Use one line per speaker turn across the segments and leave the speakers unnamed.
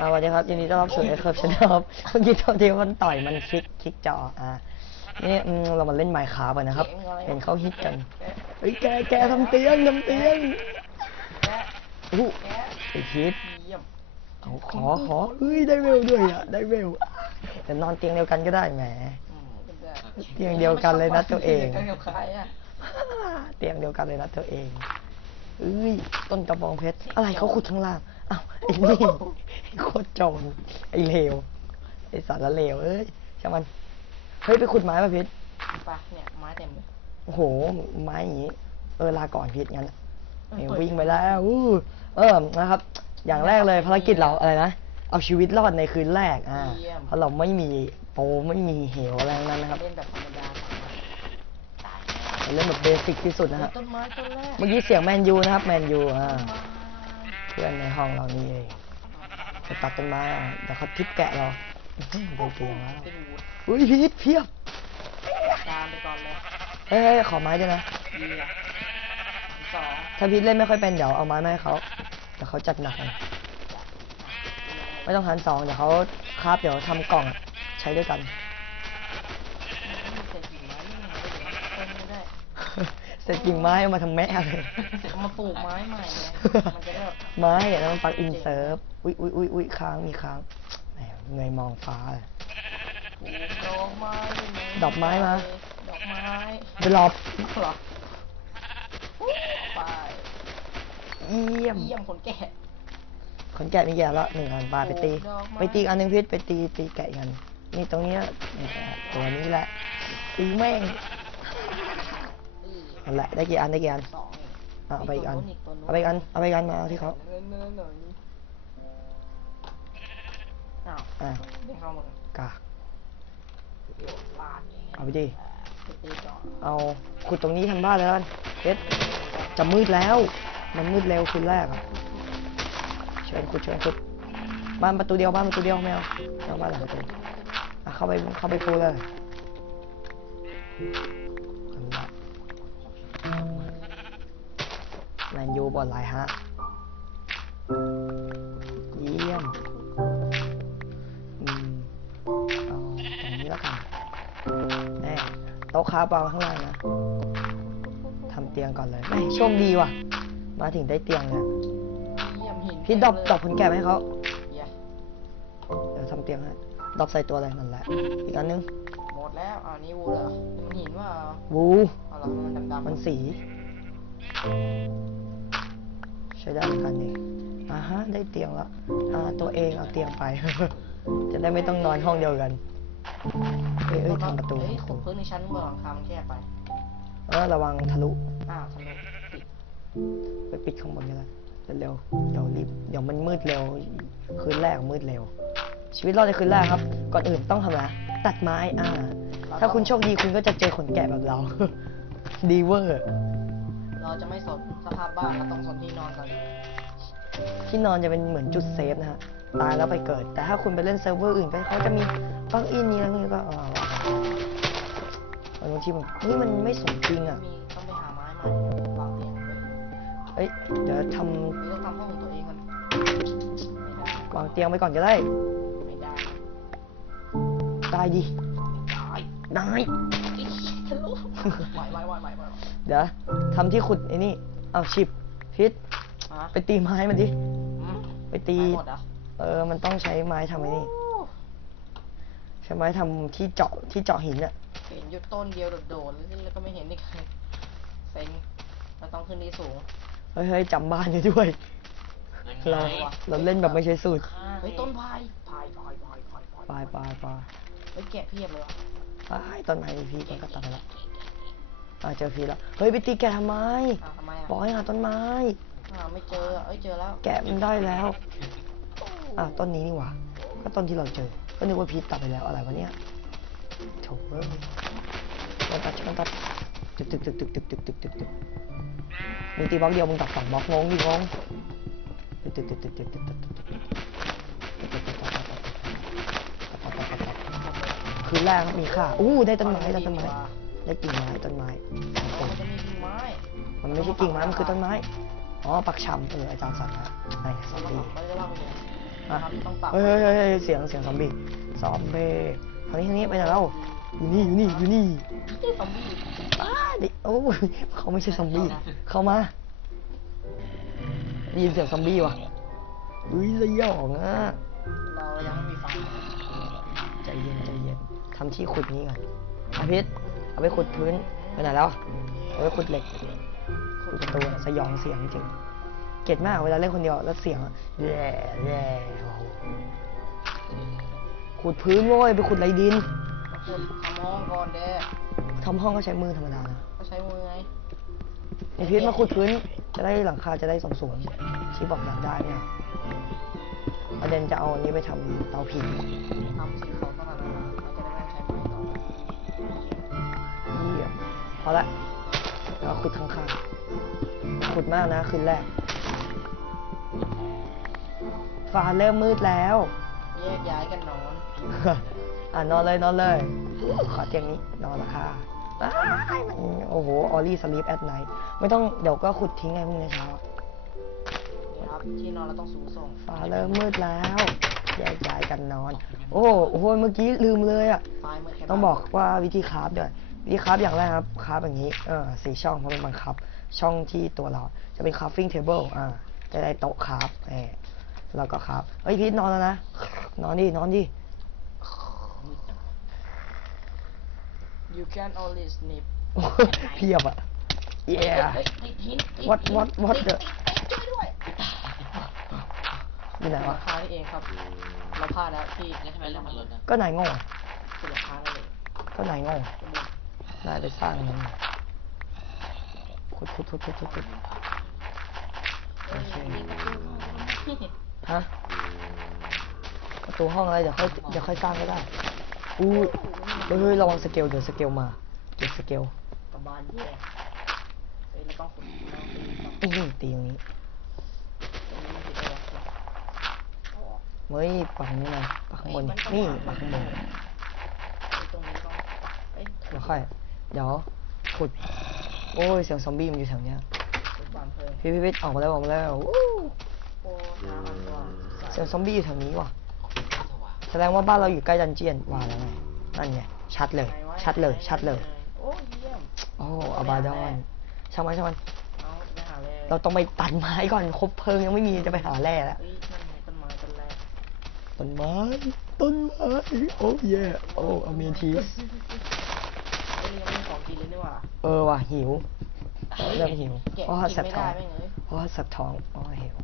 อ่าสวัสดีครับยินดีต้อนรับสู่เอ c ร์ฟชแนลครับเมื่อกี้ตอนที่มันต่อยมันคลิกคลิกจออ่านี่อืมเรามาเล่นไมค์คากันนะครับ เห็นเขาฮิตกันเฮ้ยแกแกทำเตียงทำเตียงอู้ไอคิด
เอา
ขอขอเอ้ยได้เวลด้วยอะได้เวลแต่นอนเตียงเดียวกันก็ได้แหมเตียงเดียวกันเลยนะตัวเอง
เตียง
เตียงเดียวกันเลยนะตัวเองเอ้ยต้นกระบองเพชรอะไรเขาขุดข้างล่าง อ้าวไอ้นี่โคตรโจรไอ้เลวไอ้สารเลวเอ้ยช่างมันเฮ้ยไปขุดไม้ป่ะเพชร
ไปเนี่ยไม้เต็มเลย
โอ้โหไม้อย่างงี้เออลาก่อนพิษงั้นอะเออวิ่งไปแล้วอู้เออนะครับ อย่างแรกเลยภารกิจเราอะไรนะเอาชีวิตรอดในคืนแรกอ่าเพราะเราไม่มีโปรไม่มีเหวอะไรทั้งนั้นนะครับ
เล่นแบบธรรมดาตาย
เราเล่นแบบเบสิกที่สุดนะฮะ
ต้นไม้ต้นแรก
เมื่อกี้เสียงแมนยูนะครับแมนยูอ่า
ต้นไม้
เพื่อนในห้องเรานี่เองจะตัดต้นไม้อะเดี๋ยวเขาทิปแกะเราอื้อหือได้เตียงแล้ว
เป็นวูด
อุ้ยพีทเพียบ
ตามไปก่อนเลย
เฮ้ยเฮ้ยขอไม้ด้วยนะ
ดีอะสอง
ถ้าพีทเล่นไม่ค่อยเป็นเดี๋ยวเอาไม้มาให้เขาเดี๋ยวเขาจัดหนักเลยไม่ต้องหันสองเดี๋ยวเขาคาบเดี๋ยวทำกล่องอะใช้ด้วยกัน
เศษกิ่งไม้นี่มันต้นไม่ได้
เสร็จกิ่งไม้เอามาทำแม่เลย
เอามาปลูกไม้ใหม่ไงมันจะได้แบบ
ไม้อะแล้วมันปักอินเซิร์ฟอุ้ยอุ้ยอุ้ยอุ้ยค้างมีค้างแหมเงยมองฟ้าเลย
ปลูกดอกไม้ด้ห
ดอกไม้มา
ดอกไม้
ไปรอบ
เหรอไป
เยี่ยม
เยี่ยมคนแก่
ขนแกะมีแกะแล้วหนึ่งอันปลาไปตี
โอ้ดอกไม้
ไปตีอีกอันหนึ่งพิษไปตีตีแกะอีกอันนี่ตรงเนี้ยนี่แกะตัวนี้แหละตีแม่ง
อือ
นั่นแหละได้กี่อันได้กี่อัน
สองเอง
อะเอาไปอีกอัน
ตัวตัว
เอาไปอีกอันเอาไปอีกอันมาเอาที่เขา
เนื้อเนื้อหน่อยอ้าว
อ่า
ไม่เข้ามือกา
ก
ลาดไง
เอาไปดิ
ไปตีก่อน
เอาขุดตรงนี้ทำบ้านแล้วกันเพชรจะมืดแล้ว มันมืดเร็วคืนแรกอะเชิญขุดเชิญขุดบ้านประตูเดียวบ้านประตูเดียวไม่เอาเอาบ้านหลังประตูอะเข้าไปเข้าไปฟูเลย บอลไลน์ฮะ เยี่ยม อืม เอาอย่างนี้แล้วกันแน่โต๊ะค้าปวางไว้ข้างล่างนะทำเตียงก่อนเลยแม่โชคดีว่ะ มาถึงได้เตียงเนี่ย
เยี่ยมหิน
พี่ดรอปดรอปผลแกะมาให้เขา
เยี่ยม
เดี๋ยวทำเตียงให้ดรอปใส่ตัวเลยนั่นแหละ อีกอันนึง
หมดแล้วอ่านี่วูเหรอนี่มันหินว่า
วู
เอาเหรอมันดำๆ
มันสี ใช้ได้เหมือนกันนี่อ่าฮะได้เตียงแล้วอ่าตัวเองเอาเตียงไป จะได้ไม่ต้องนอนห้องเดียวกัน เอ้ยเอ้ยทำประตู
เอ้ย
ถูก
พื้นในชั้นเบื้องหลังคามันแคบไป
เออระวังทะลุ
อ้าวทะลุปิด
ไปปิดข้างบนก็ได้เร็วๆเดี๋ยวรีบเดี๋ยวมันมืดเร็ว คืนแรกมืดเร็ว ชีวิตรอดในคืนแรกครับ ก่อนอื่นต้องทำอะไรตัดไม้อ่า ถ้าคุณโชคดีคุณก็จะเจอขนแกะแบบเรา ดีเวอร์
เราจะไม่สนสภาพบ้านเราต้องสนที่นอนก่อน
ที่นอนจะเป็นเหมือนจุดเซฟนะฮะตายแล้วไปเกิด แต่ถ้าคุณไปเล่นเซิร์ฟเวอร์อื่นก็เขาจะมีปลั๊กอินนี้แล้วนี่ก็อ่าบางทีมันเฮ้ยมันไม่สมจริงอะ
มีต้องไปหาไม้มาวางเตียงไป
เอ้ยเดี๋ยวท
หรือต้องทำห้องของตัวเองก่อนไม่ได้ำ
วางเตียงไปก่อนก็ได้
ไม่ได้
ตายดิ
ไม่ได้
ได้
อีทะลุ ไหวไหวไหวไหวไหว
เดี๋ยวทำที่ขุดไอ้นี่ เอาชิปพิษ
ฮะ
ไปตีไม้มันดิ
อืม
ไปตี
ไม้หมดเหรอะ
เออ มันต้องใช้ไม้ทำไอ้นี่ ใช้ไม้ทำที่เจาะที่เจาะหินอะ
เห็นอยู่ต้นเดียวโดดๆแล้วก็ไม่เห็นนี่ใครเซ็งเราต้องขึ้นที่สูง
เฮ้ยเฮ้ยจำบ้านได้ด้วย เรา เราเล่นแบบไม่ใช้สูตร
เฮ้ยต้นพายพายพายพายพาย
ปลายปลายปลาย
เฮ้ยแกะเพียบเลยว่ะ
ปลายต้นไม้พี่มันก็ตัดไปแล้วอ่าเจอพี่แล้ว เฮ้ยไปตีแกะทำไม
อ้าวทำไมอะ
บอกให้หาต้นไม้
อ้าวไม่เจออะเอ้ยเจอแล้ว
แกะมันได้แล้ว อะต้นนี้นี่หว่าก็ต้นที่เราเจอ ก็นึกว่าพีทตัดไปแล้วอะไรวะเนี่ยโถเอ้ยมันตัดมันตัดตึกตึกตึกตึกตึกตึกตึกตึกตึกมึงตีบล็อกเดียวมึงตัดสองบล็อกงงดิงงตึกตึกตึกตึกตึกตึกตึกตึกตึก คืนแรกครับมีค่าอู้ได้ต้นไม้ได้ต้นไม้ได้กิ่งไม้ต้นไม้สอง
โอ้
ต้น
มันจะมีกิ่งไม้
มันไม่ใช่กิ่งไม้มันคือต้นไม้อ๋อปักชำเอออาจารย์สั่งนะไอ้ส
เรา
วัส
มา
ดี
ไม่ได้เล่าเลย
อะ
ครับต้องปรับ
เฮ้ยเฮ้ยเฮ้ยเฮ้ยเสียงเสียงซอมบี้ซอมบี้ทางนี้ทางนี้ไปไหนแล้วอยู่นี่อยู่นี่อยู่นี่
ที่ซอมบี้
อ้าดิโอ้ยเขาไม่ใช่ซอมบี้เข้ามาได้ยินเสียงซอมบี้วะอุ้ยสยองอะ
เรายังไม่มีไฟ
ใจเย็นใจ เย็นทำที่ขุดนี้ก่อนอาพิษเอาไปขุดพื้นไปไหนแล้วเอาไปขุดเหล็กขุดประตูสยองเสียงจริงเกลียดมากเวลาเล่นคนเดียวแล้วเสียงอะแย่แย่โอ้โหขุดพื้นโว้ยไปขุดไรดิน
มาขุดทำห้องก่อนเด้
ทำห้องก็ใช้มือธรรมดานะ
ก็ใช้มือไง
ไอพีทมาขุดพื้นจะได้หลังคาจะได้สูงสูงๆที่บอกอยากได้เนี่ยประเด็นจะเอาอันนี้ไปทำเตาผิง
ทำสีเขาวเท่านั้นน
พอละแล้วขุดข้างๆขุดมากนะคืนแรกฟ้าเริ่มมืดแล้ว
แยกย้ายกันนอน
อะนอนเลยนอนเลย ขอเตียงนี้นอนละค่ะอ้ายมันโอ้โห ออลี่สลีปแอดไนท์ไม่ต้องเดี๋ยวก็ขุดทิ้งไงพรุ่งนี้เช้า
นี่ครับที่นอนเราต้องสูงส่ง
ฟ้าเริ่มมืดแล้วแยกย้ายกันนอน โอ้โหเมื่อกี้ลืมเลยอะ
ไฟมือแค่
ต้องบอกว่าวิธีคราฟด้วย วิธีคราฟอย่างแรกครับคราฟอย่างนี้เออสี่ช่องเพราะเป็นบังคับ ช่องที่ตัวเรา จะเป็น crafting table อ่าจะได้โต๊ะคราฟเออแล้วก็คราฟเฮ้ยพีทนอนแล้วนะ นอนดิ นอนดิ
ยู can only sleep
โอ้ยเพียบอะ yeah
เฮ้ยติดหินติด
What-
หิน
what- what
ติด
the-
ติดช่วยด้วย
อยู่ไหน
เรา
วะ
พลาดนี่เองครับ เราพลาดแล้วที่
แล้วทำไมเรื่องมันลดนะ
ก็นายโง่
สุดท้ายนั่นเอง
ก็นายโง่นาย ได้ไปสร้างมันขุดขุดขุดขุดขุดขุด
โอเค
ฮะประตูห้องอะไรเดี๋ยวค่อยเดี๋ยวค่อยสร้างก็ได้อู้เฮ้ยระวังสเกลเดี๋ยวสเกลมาเก็บสเกล
กลับานแย่เฮ้ยเราต้องขุดเราตีต้อง
อื้อหือตีตรงนี้เฮ้ยปักนี้นะปักข้างบนนี่ปักข้างบน
เดี๋
ยวค่อย เดี๋ยวขุด โอ้ย เสียงซอมบี้มันอยู่แถวเนี้ย
ขุดบ้านเพิ่ม
พี่พี่พี่ออกมาแล้วออกมาแล้วอู้
โอ้น้ำมันก็
เสียงซอมบี้อยู่แถวนี้ว่ะ
สว่าง
แสดงว่าบ้านเราอยู่ใกล้ดันเจียนว่าแล้วไงนั่นไงชัดเลย
ไหนวะ
ชัดเลย ชัดเลย
โอ้เยี่ยม
โอ้อาบาดอนช่างมันช่างมัน
เอาไปหาเลย
เราต้องไปตัดไม้ก่อนครบเพลิงยังไม่มีจะไปหาแร่แล้ว
เฮ้ยนั่นไงต้นไม้ต้นแรก
ต้นไม้ต้นไม้โอ้เย่โอ้อเมทีส
เฮ้ยยังไม่มีของกินเลยนี่หว่า
เออว่ะหิว เริ่มหิว
แกะ
เพราะว่า
กิน
แสบ
ไม่
ท้อ
ได้
ง
แม่งเอ้ย
เพราะว่าแสบท้องอ๋อหิว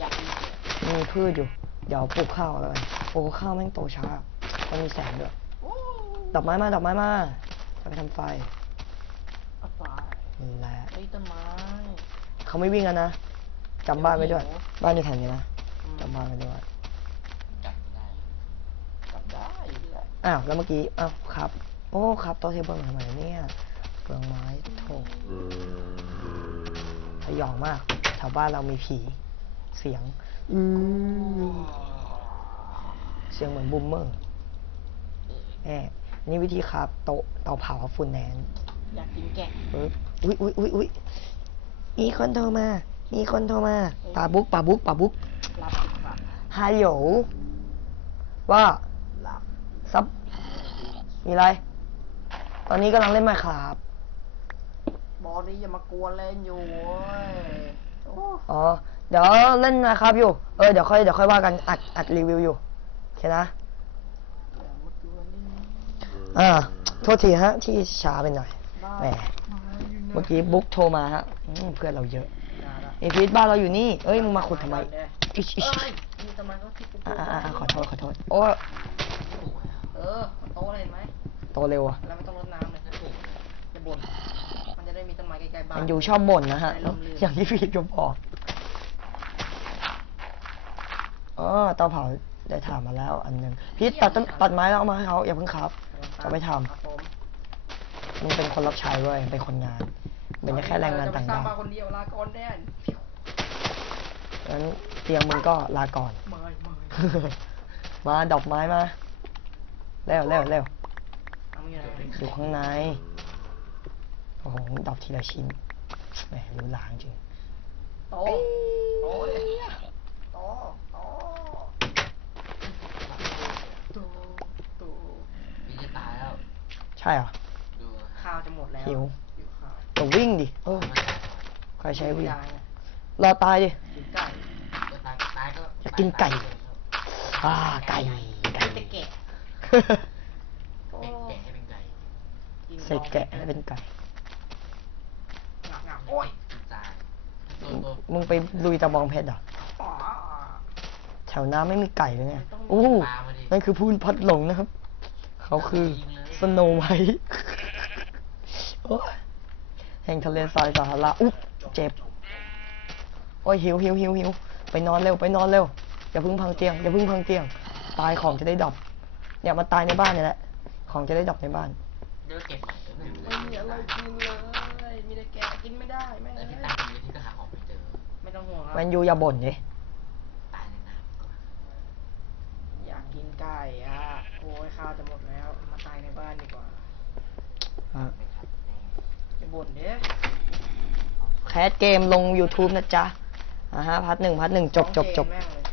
อยากกินเกะ
มีพืชอยู่ เดี๋ยวปลูกข้าวแล้วกันปลูกข้าวแม่งโตช้ามันมีแสงด้วย
โอ้
ดอกไม้มาดอกไม้มาจะไปทำไฟ
เอาไป
นั่นแหละ
เฮ้ยต้นไม้
เขาไม่วิ่งกันนะจำบ้านไว้ด้วย
เดี๋ยวหิว
บ้านอยู่แถวนี้นะ
อืม
จำบ้านไว้ด้วย
จับไม่ได้
กลับได้แหละ
อ้าวแล้วเมื่อกี้อ้าวครับ โอ้ครับโต๊ะเทเบิลมาทำไมเนี่ยเปลืองไม้โถสยองมากแถวบ้านเรามีผีเสียง อือเสียงเหมือนบูมเมอร์แอบนี่วิธีครับโต๊ะเตาเผาฝุ่นแนน
อยากกินแกะ
ปึ๊บอุ้ยอุ้ยอุ้ยอุ้ยมีคนโทรมา มีคนโทรมาปาบุ๊กปาบุ๊กปาบุ๊ก
รับดีกว่า
ฮัลโหลว่า
รับ
ซับมีอะไร ตอนนี้กำลังเล่นมาครับ
บอดี้อย่ามากวนเล่นอยู่เว้ยโอ้
อ๋อ เดี๋ยวเล่นนะครับอยู่ เออ เดี๋ยวค่อยเดี๋ยวค่อยว่ากัน อัดอัดรีวิวอยู่ โอเคนะ
อย่ามากวนเล่น
อ่า โทษทีฮะ ที่ช้าไปหน่อยแหม เมื่อกี้บุ๊กโทรมาฮะอืมเพื่อนเราเยอะไอพีทบ้านเราอยู่นี่ เอ้ย มึงมาขุดทำไมอิชอิช
เอ้ยนี่ทำไมก็ที่กู
อ่าอ่าอ่าขอโทษขอโทษ โอ้ย
เออมันโตเลยเห็นไหม
โตเร็วอะ
แล้ว บ่นมันจะได้มีต้นไม้ใกล้ๆบ้าน
มันอยู่ชอบบ่นนะฮะ
ให้ร่มรื่น
อย่างที่พี่ก็บอกอ๋อเตาเผาได้ถามมาแล้ว อันหนึงพี่ตัดต้นตัดไม้แล้วเอามาให้เขาอย่าเพิ่งครับ จะไม่ทำ
ครับผม
มึงเป็นคนรับใช้เว้ยเป็นคนงานเป็นแค่แรงงานต่าง
จะไปสร้าง
ดาว
บ้านคนเดียวลาก่อนแน่น
งั้นเตียงมึงก็ลาก่อน
ไม่ไม่
มาดอกไม้มาเร็วเร็วเร็ว
เอาไม่ได้
อยู่ข้างใน โอ้โหดอกทีละชิ้นแหมรู้ลางจริง
โตโตโตโตโตโต
มีจะตายแล้ว
ใช่เหรอ
ข้าวจะหมดแล้ว
หิว
ตัววิ่
งดิเออใครใช้วิ่งรอตายดิ
กินไก่
ตายก็
อยากกินไก่อ่าไก่ไก่
แกะ
เส
ร็จแกะให้เป็นไก่
โอ้ย
กินตายตัวตัว
มึงไปลุยตะบองเพชรเหรอ
อ๋อ
แถวน้ำไม่มีไก่เลยไง
มันต้องมี
โอ้
ปลามาดิ
นั่นคือผู้พัดหลงนะครับ เขาคือสโนไวท์โอ้ยแห่งทะเลทรายสาหราอุ๊บเจ็บ โอ้ยหิวหิวหิวหิวไปนอนเร็วไปนอนเร็ว อย่าเพึ่งพังเตียงอย่าเพึ่งพังเตียง ตายของจะได้ดับอย่ามาตายในบ้านนี่แหละ ของจะได้ดับในบ้าน
เดี๋ยวเก็บใหม่เดี๋ยวไม่
ไม่มีอะไรกินเลย มีแต่แกะกินไม่ได้แม่ง
แต่
เอ้
พี่
ย
ตายทีที่ก็หาของไม่เจอ
ไม่ต้องห่วงครั
แมนยูอย่าบ่นดิ
ตายในน้ำก่อน
อยากกินไก่อะโอ้ยข้าวจะหมดแล้ว มาตายในบ้านดีกว่า
อะ
ไม่ทันแน่
จะบ่นเด้
แคสเกมลง YouTube นะจ๊ะอ่าฮะพัดหนึ่งพัดหนึ่งจบจบจบ
ร้องเพลงแม่งเลย